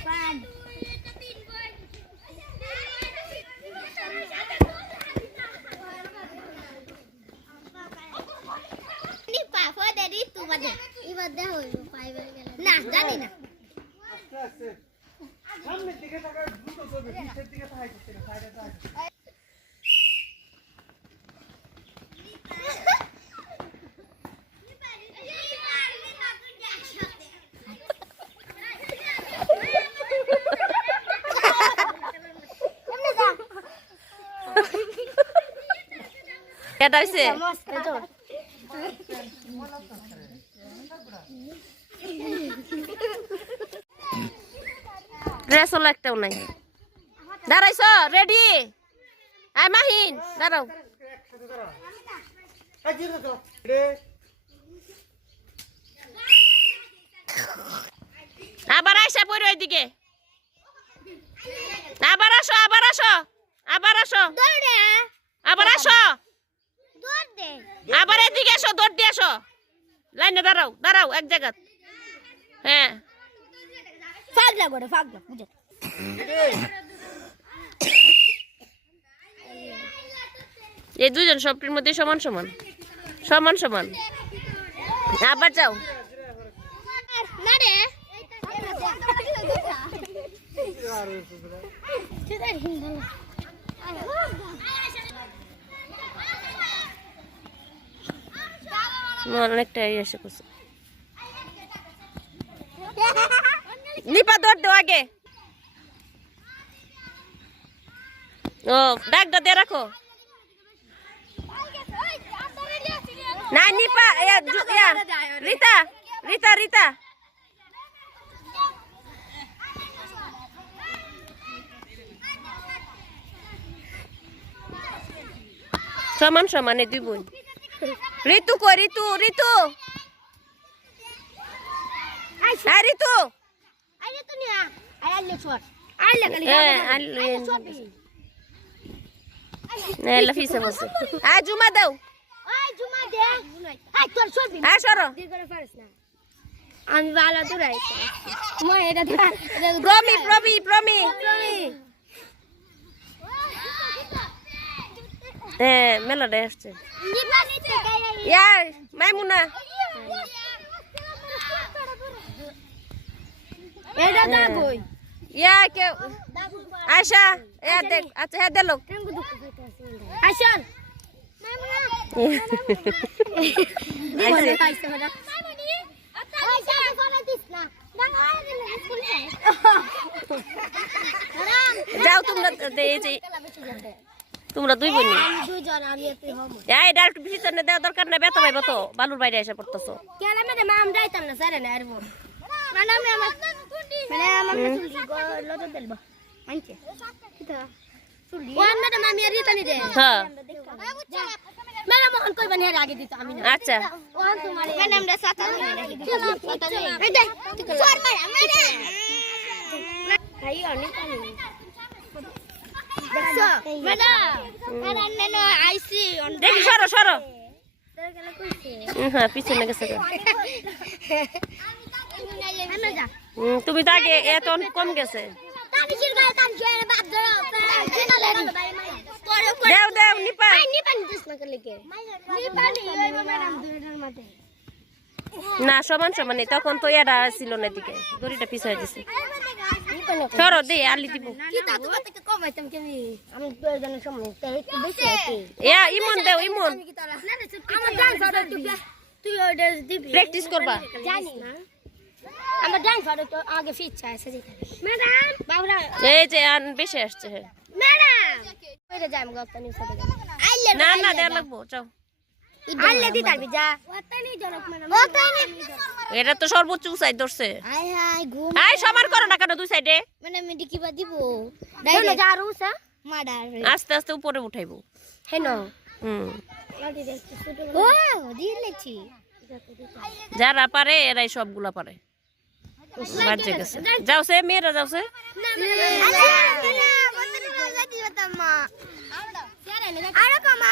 પાંચ সামনের দিকে থাকা দ্রুত চলবে পিছের দিকে তাকাই করতে না সাইডে তাকাই এটা হইছে। ড্রেস হলো একটাও নাই। দাঁড়াইছ রেডি আয় মাহিন দাঁড়াও। আবার আইসা পড়ো এদিকে। আবার আসো আবার আসো আবার আসো। আবার আসো। আবার এদিকে এসো দৌড় দিয়ে আসো লাইনে দাঁড়াও দাঁড়াও এক জায়গা হ্যাঁ। ফাগলা করে ফাগলা বুঝে এই দুজন সবটির মধ্যে সমান সমান। সমান সমান। আবার যাও। না রে। অনেকটা এসে করছে নিপা দৌড় দেও আগে। ও ব্যাগটা দিয়ে রাখো। না নিপা ইয়া, ইয়া, রিতা রিতা রিতা। সমান সমানে দুই বোন। ঋতু কই? ঋতু ঋতু। হ্যাঁ ঋতু। হ্যাঁ জুমা দাও। আমি ভালো তো রাই মই এটা ধর। প্রমি প্রমি। প্রমি। হ্যাঁ মেলাটা আসছে মাইমুনা। এটা দা ইয়া কে আয়শা এ দেখ আচ্ছা হ্যাঁ আসল আইছে যাও তোমরা দে- এই যে তোমরা দুই বোন এই ডাইরেক্ট পিছনে দেওয়া দরকার নাই ব্যথা পাইব তো বালুর বাইরে এসে পড়তেছো। না না মানে মানে হ্যাঁ। নি না আচ্ছা। দেখি হ্যাঁ গেছে তুমি তো আগে এত কম গেছে। দেও দেও নি সমান সমানে তখন তো এরা ছিল না দিকে দড়িটা পিছাই দিছে। সরো দে আলি দিব। কি তা তোমার থেকে কম হইতাম কেমি আমি? প্রয়োজনের সময় তাই একটু বেশি হইতে ইয়া ইমন দেও ইমন। আমার ডান্স অর্ডার তুই তুই অর্ডার দিবি। প্র্যাকটিস করবা। জানি। আমার ডান্স অর্ডার তো আগে ফিট চাই সাজি ম্যাডাম! বাবরা এই যে আন বেশি আসছে। ম্যাডাম! কইরে যাই গপ্তা নিউজ না না দেওয়া লাগবো চাও আইলে দি তারবি যা ওতানি জনক ম্যাডাম ওতানি এটা তো সর্বোচ্চ উঁচাই ধরছে হাই ঘুম সমান করো না কেন দুই সাইডে মানে বা দিব যা মাডার আস্তে আস্তে উপরে উঠাইবো হেনো হুম ও দিলেছি যারা পারে এরাই সবগুলা পারে বাজে গেছে যাও সে মেয়েরা যাও সে আরে কমা